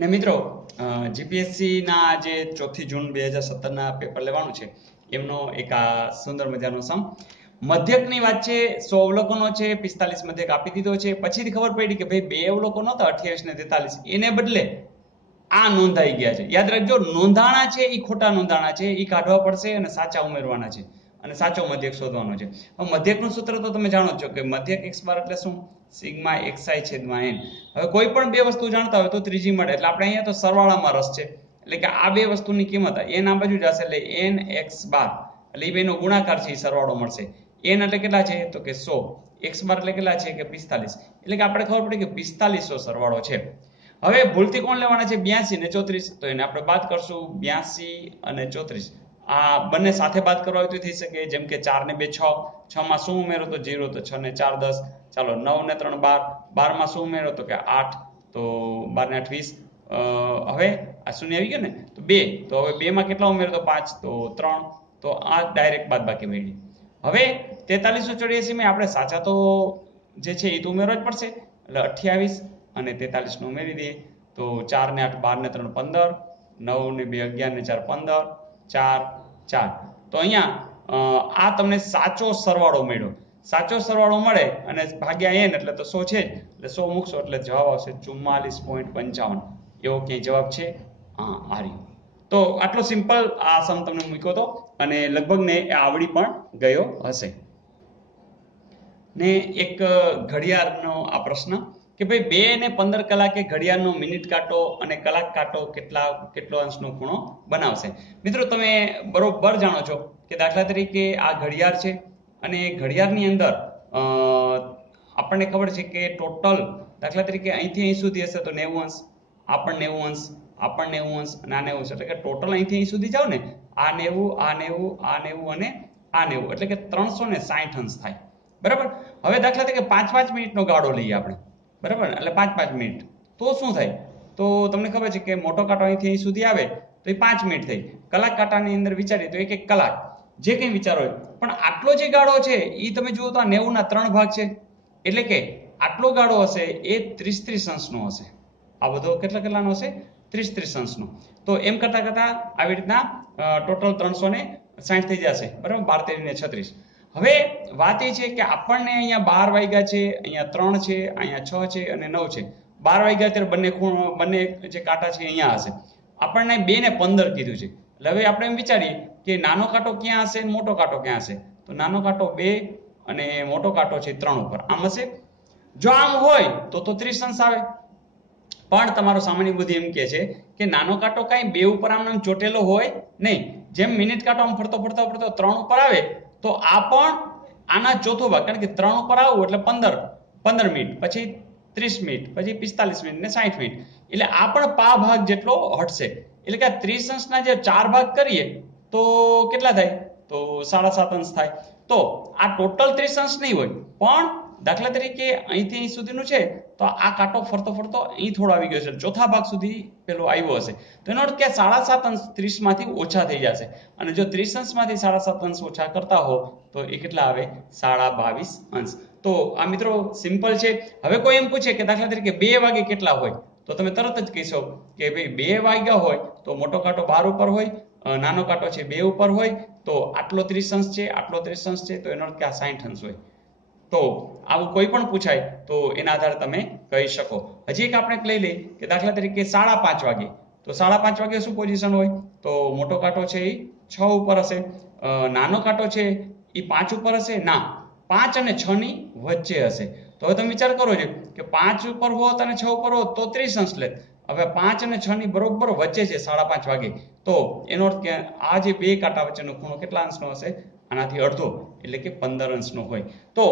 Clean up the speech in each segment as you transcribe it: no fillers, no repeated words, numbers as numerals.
ને મિત્રો જીપીએસસી ના જે 4 જૂન 2017 ના પેપર લેવાનું છે એમનો એક આ સુંદર મજાનો સમ મધ્યકની વાત છે 100 અવલોકનો છે 45 મધ્યક આપી દીધો છે પછીથી ખબર પડી કે ભાઈ 2 અવલોકનો હતા 28 ને 43 એને બદલે આ નોંધાઈ ગયા છે યાદ રાખજો નોંધાણા છે એ ખોટા નોંધાણા છે એ કાઢવા પડશે અને સાચા ઉમેરવાના છે અને સાચો મધ્યક શોધવાનો છે હવે મધ્યકનું સૂત્ર તો તમે જાણો છો કે મધ્યક x બાર એટલે શું સિગ્મા xi છેદમાં n હવે કોઈ પણ બે વસ્તુ જાણતા હોય તો ત્રીજી મળે એટલે આપણે અહીંયા તો સરવાળામાં રસ છે એટલે કે આ બે વસ્તુની કિંમત n આ બાજુ જશે એટલે n x બાર એટલે એ બેનો ગુણાકાર છે એ સરવાળો મળશે n એટલે કેટલા છે તો કે 100 x બાર એટલે કેટલા છે કે 45 એટલે કે આપણે ખબર પડી કે 4500 સરવાળો છે હવે ભૂલથી કોણ લેવાના છે 82 ને 34 તો એને આપણે બાદ કરશું 82 અને 34 આ બંને સાથે બાદ કરવા હોય તો થઈ શકે જેમ કે 4 ને 2 6 6 માં શું ઉમેરો તો 0 તો 6 ને 4 10 ચાલો 9 ને 3 12 12 માં શું ઉમેરો તો કે 8 તો 12 ને 28 હવે આ શૂન્ય આવી ગયો ને તો 2 તો હવે 2 માં કેટલા ઉમેરો તો 5 તો 3 તો આ ડાયરેક્ટ બાદ બાકી મળી હવે 4384 માં આપણે સાચા તો જે છે એ તો ઉમેરવા જ પડશે એટલે 28 અને 43 નો ઉમેરી દઈએ તો 4 ને 8 12 ને 3 15 9 ને 2 11 ને 4 15 4 4 તો અહીંયા આ તમને સાચો સરવાળો મળ્યો સાચો સરવાળો મળે અને ભાગ્યા n એટલે તો 100 છે એટલે 100 મૂકશો એટલે જવાબ આવશે 44.55 એવો ક્યાંય જવાબ છે હા આ રહ્યો તો આટલો સિમ્પલ આ સમ તમને મૂક્યો હતો અને લગભગ ને આવડી પણ ગયો હશે ને એક ઘડિયાળનો આ પ્રશ્ન કે ભાઈ 2 ને 15 કલાકે ઘડિયાળનો મિનિટ કાંટો અને કલાક કાંટો કેટલો અંશનો ખૂણો બનાવશે મિત્રો તમે બરોબર જાણો છો કે દાખલા તરીકે આ ઘડિયાળ છે અને ઘડિયાળની અંદર આપણને ખબર છે કે ટોટલ દાખલા તરીકે અહીંથી અહીં સુધી હશે તો 90 અંશ આ પણ 90 અંશ આ પણ 90 અંશ અને આ 90 અંશ એટલે કે ટોટલ અહીંથી અહીં સુધી જાવ ને આ 90 આ 90 આ 90 અને આ 90 એટલે કે 360 અંશ થાય બરાબર હવે દાખલા તરીકે 5-5 મિનિટનો ગાળો લઈએ આપણે બરાબર એટલે 5-5 મિનિટ તો શું થાય તો તમને ખબર છે કે મોટો કાંટો અહીંથી અહીં સુધી આવે તો એ 5 મિનિટ થઈ કલાક કાંટાની અંદર વિચારીએ તો એક કલાક જે કંઈ વિચારો હોય પણ આટલો જે ગાળો છે એ તમે જુઓ તો આ 90 ના 3 ભાગ છે એટલે કે આટલો ગાળો હશે એ 30-30 અંશનો હશે આ બધો કેટલાનો હશે 30-30 અંશનો તો એમ કરતા કરતા આવી રીતના ટોટલ 360 થઈ જશે બરાબર 12 ને 36 હવે વાત એ છે કે આપણને અહીંયા 12 વાગ્યા છે અહીંયા 3 છે અહીંયા 6 છે અને 9 છે 12 વાગ્યા ત્યારે બંને જે કાંટા છે અહીંયા હશે આપણને 2 ને 15 કીધું છે એટલે હવે આપણે એમ વિચારીએ કે નાનો કાંટો ક્યાં હશે મોટો કાંટો ક્યાં હશે તો નાનો કાંટો 2 અને મોટો કાંટો છે 3 ઉપર આમ હશે જો આમ હોય તો 30 અંશ આવે પણ તમારો સામાન્ય બુદ્ધિ એમ કહે છે કે નાનો કાંટો કાંઈ 2 ઉપર આમ ચોટેલો હોય નહીં જેમ મિનિટ કાંટો આમ ફરતો 3 ઉપર આવે તો આ પણ આના ચોથો ભાગ કારણ કે 3 ઉપર આવું એટલે 15 મિનિટ પછી 30 મિનિટ પછી 45 મિનિટ ને 60 મિનિટ એટલે આ પણ પા ભાગ જેટલો હટશે એટલે કે આ 30 અંશના જે 4 ભાગ કરીએ તો કેટલા થાય તો 7.5 અંશ થાય તો આ ટોટલ 30 અંશ નહીં હોય પણ દાખલા તરીકે અહીંથી અહીં સુધીનું છે તો આ કાંટો ફરતો અહીં થોડો આવી ગયો છે ચોથા ભાગ સુધી પેલો આવ્યો હશે તો એનો અર્થ કે 7.5 અંશ 30 માંથી ઓછા થઈ જશે અને જો 30 અંશમાંથી 7.5 અંશ ઓછા કરતા હો તો એ કેટલા આવે 22.5 અંશ તો આ મિત્રો સિમ્પલ છે હવે કોઈ એમ પૂછે કે દાખલા તરીકે 2 વાગે કેટલા હોય તો તમે તરત જ કહેશો કે ભાઈ 2 વાગ્યા હોય તો મોટો કાંટો 12 ઉપર હોય નાનો કાંટો છે 2 ઉપર હોય તો આટલો 30 અંશ છે આટલો 30 અંશ છે તો એનો અર્થ કે આ 60 અંશ હોય તો આવું કોઈ પણ પૂછાય તો એના આધારે તમે કહી શકો હજી એક આપણે લઈ લઈએ કે દાખલા તરીકે 5:30 વાગે તો 5:30 વાગે શું પોઝિશન હોય તો મોટો કાંટો છે એ 6 ઉપર હશે નાનો કાંટો છે એ 5 ઉપર હશે ના 5 અને 6 ની વચ્ચે હશે તો હવે તમે વિચાર કરો છો કે 5 ઉપર હોત અને 6 ઉપર હોત તો 30 અંશ લે હવે 5 અને 6 ની બરોબર વચ્ચે છે 5:30 વાગે તો એનો અર્થ કે આ જે બે કાંટા વચ્ચેનો ખૂણો કેટલા અંશનો હશે આનાથી અડધો એટલે કે 15 અંશનો હોય તો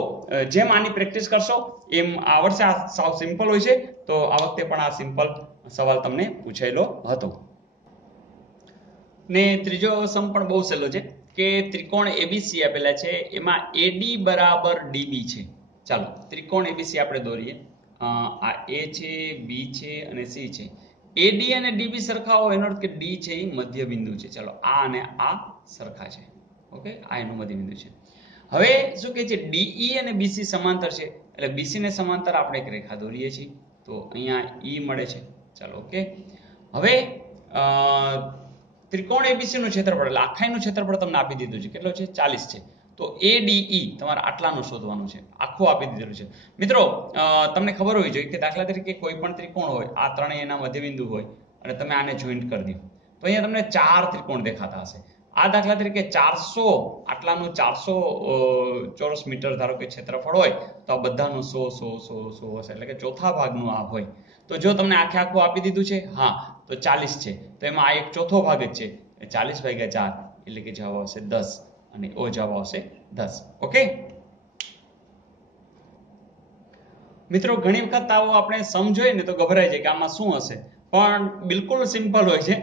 જેમ આની પ્રેક્ટિસ કરશો એમ આવડશે આ સાવ સિમ્પલ હોય છે તો આ વખતે પણ આ સિમ્પલ સવાલ તમને પૂછાયેલો હતો ને ત્રીજો સમ પણ બહુ સહેલો છે કે ત્રિકોણ એબીસી આપેલા છે એમાં એડી બરાબર ડીબી છે ચાલો ત્રિકોણ એબીસી આપણે દોરીએ આ એ છે બી છે અને સી છે એડી અને ડીબી સરખા હોય એનો અર્થ કે ડી છે એ મધ્ય બિંદુ છે ચાલો આ અને આ સરખા છે ઓકે આ એનું મધ્ય બિંદુ છે હવે શું કહે છે ડીઈ અને બીસી સમાંતર છે એટલે બીસી ને સમાંતર આપણે એક રેખા દોરીએ છીએ તો અહીંયા ઈ મળે છે ચાલો ઓકે. હવે ત્રિકોણ એબીસી નું ક્ષેત્રફળ એટલે આખાઈનું ક્ષેત્રફળ તમને આપી દીધું છે. કેટલો છે? 40 છે. તો ADE તમારે આટલાનું શોધવાનું છે. આખું આપી દીધેલું છે. મિત્રો તમને ખબર હોવી જોઈએ કે દાખલા તરીકે કોઈ પણ ત્રિકોણ હોય, આ ત્રણેય એના મધ્યબિંદુ હોય અને તમે આને જોઈન્ટ કરી દો તો અહીંયા તમને 4 ત્રિકોણ દેખાતા હશે. આ દાખલા તરીકે 400 આટલાનું 400 ચોરસ મીટર ધારો કે ક્ષેત્રફળ હોય તો આ બધાનું 100 100 100 100 હશે, એટલે કે ચોથા ભાગનું આ હોય. તો જો તમને આખે આખું આપી દીધું છે, હા તો 40 છે, તો એમાં આ એક ચોથો ભાગ જ છે, 40/4 એટલે કે જવાબ આવશે 10 અને ઓ જવાબ આવશે 10. ઓકે મિત્રો, ઘણી વખત આવો આપણે સમજોય ને તો ગભરાઈ જાય કે આમાં શું હશે, પણ બિલકુલ સિમ્પલ હોય છે.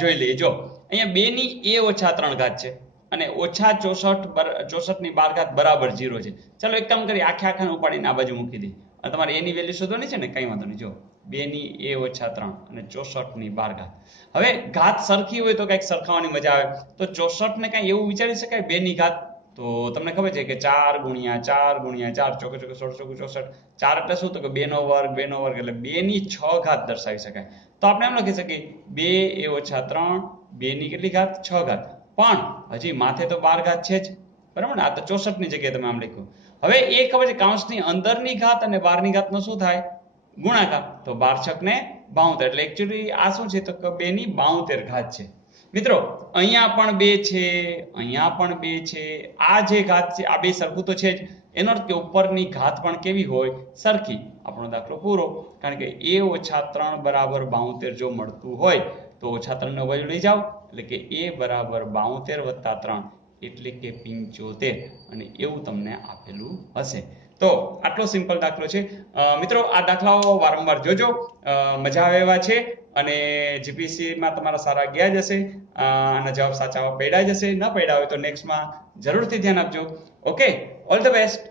જોઈ લઈએ. જો અહીંયા 2 ની a-3 ઘાત છે અને -64 ની 12 ઘાત બરાબર 0 છે. ચાલો એક કામ કરીએ, આખાને ઉપાડીને આ બાજુ મૂકી દઈએ અને તમારે a ની વેલ્યુ શોધવાની છે ને, કઈ વાંધો નહીં. જો 2 ની a-3 અને 64 ની 12 ઘાત. હવે ઘાત સરખી હોય તો કઈક સરખાવાની મજા આવે. તો 64 ને કઈ એવું વિચારી શકાય 2 ની ઘાત? તો તમને ખબર છે કે 4 × 4 × 4 ચોકે ચોકે 16 ચોકે 64. 4 એટલે શું? તો કે 2 નો વર્ગ 2 નો વર્ગ એટલે 2 ની 6 ઘાત દર્શાવી શકાય. તો આપણે એમ લખી શકીએ 2a-3 2 ની કેટલી ઘાત? 6 ઘાત. પણ હજી માથે તો 12 ઘાત છે જ, બરાબર ને? આ તો 64 ની જગ્યાએ તમે આમ લખ્યું. હવે એ ખબર છે કૌંસની અંદરની ઘાત અને બહારની ઘાતનો શું થાય? ગુણાકાર. તો 12 × 6 = 72. એટલે એકચ્યુઅલી આ શું છે? તો કે 2 ની 72 ઘાત છે. મિત્રો અહીંયા પણ 2 છે, અહીંયા પણ 2 છે. આ જે ઘાત છે આ બે સરખું તો છે જ, એનો અર્થ કે ઉપરની ઘાત પણ કેવી હોય? સરખી. આપણો દાખલો પૂરો. કારણ કે a-3 = 72 જો મળતું હોય તો -3 નો બાજુ લઈ જાઓ એટલે કે a = 72 + 3 એટલે કે 75 અને એવું તમને આપેલું હશે. તો આટલો સિમ્પલ દાખલો છે. મિત્રો આ દાખલાઓ વારંવાર જોજો, મજા આવે એવા છે અને જીપીએસસીમાં તમારા સારા ગયા જ હશે. આના જવાબ સાચા પડ્યા જ હશે. ન પડ્યા હોય તો નેક્સ્ટમાં જરૂરથી ધ્યાન આપજો. Okay, all the best.